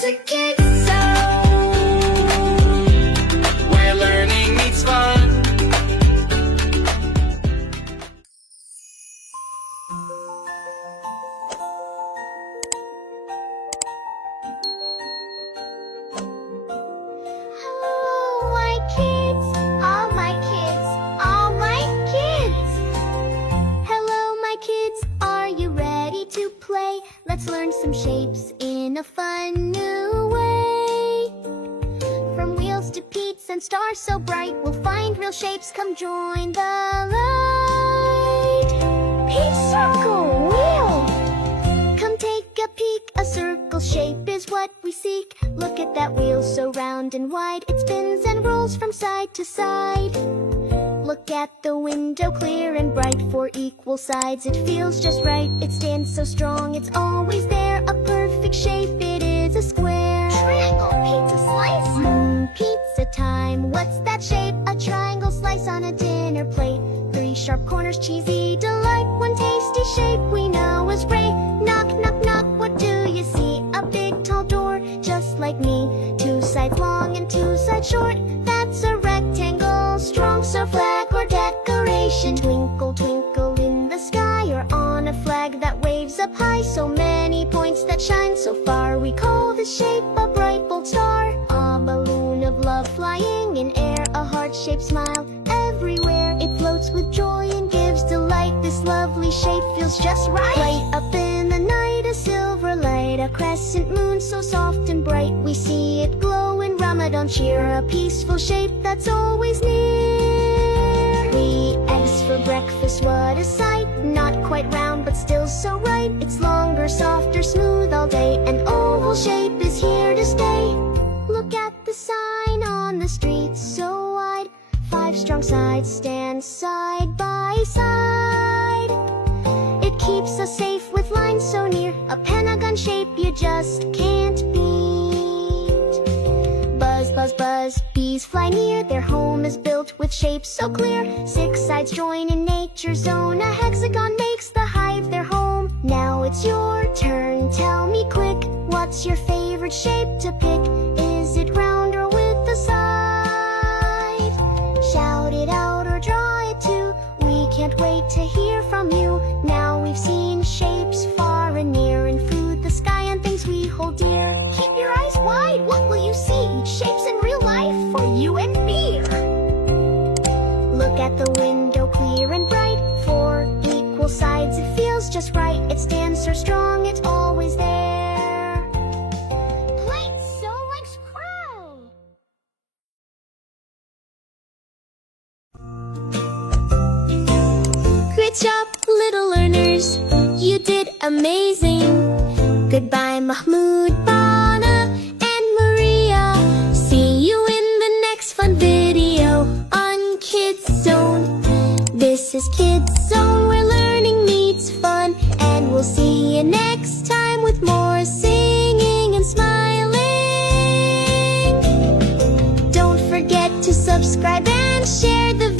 to Kids Zone, where learning meets fun. Hello, my kids, all my kids, all my kids. Hello, my kids, are you ready to play? Let's learn some shapes in a fun new way. From wheels to peats and stars so bright, we'll find real shapes. Come join the light. Peach, circle, wheel. Come take a peek. A circle shape is what we seek. Look at that wheel so round and wide. It spins and rolls from side to side. Look at the window, clear and bright. Four equal sides, it feels just right. It stands so strong, it's always there. A perfect shape, it is a square. Triangle, pizza slice. Pizza time, what's that shape? A triangle slice on a dinner plate. Three sharp corners, cheesy delight. One tasty shape we know is great. Knock, knock, knock, what do you see? A big tall door, just like me. Two sides long and two sides short. That's a rectangle, strong, so flag or decoration. Twinkle, twinkle in the sky, or on a flag that waves up high. So many points that shine so far, we call this shape a bright bold star. A balloon of love flying in air, a heart-shaped smile everywhere. It floats with joy and gives delight. This lovely shape feels just right. Light up in the night, a silver light, a crescent moon so soft and bright. We see it glow in Ramadan cheer, a peaceful shape that's always near. Three eggs for breakfast, what a sight. Not quite round but still so right. It's longer, softer, smooth all day. An oval shape is here to stay. Look at the sign on the street so wide. Five strong sides stand side by side. It keeps us safe with lines so near. A pentagon shape you just can't beat. Buzz, buzz, buzz, bees fly near. Their home is built with shapes so clear. Six sides join in nature's zone. A hexagon makes the hive their home. Now it's your turn, tell me quick, what's your favorite shape to pick? Is it round or with a side? Shout it out or draw it too. We can't wait to hear from you. Now we've seen shapes far and near, in food, the sky, and things we hold dear. Keep your eyes wide, what will you see? Shapes in real life for you and me. Look at the window, clear and bright. Four equal sides, it feels just right. It stands so strong, it's always there. Plates so like scroll. Great job, little learners, you did amazing. Goodbye, Mahmoud, Bana, and Maria. See you in the next fun video on Kids Zone. This is Kids Zone, where learning meets fun. And we'll see you next time with more singing and smiling. Don't forget to subscribe and share the video.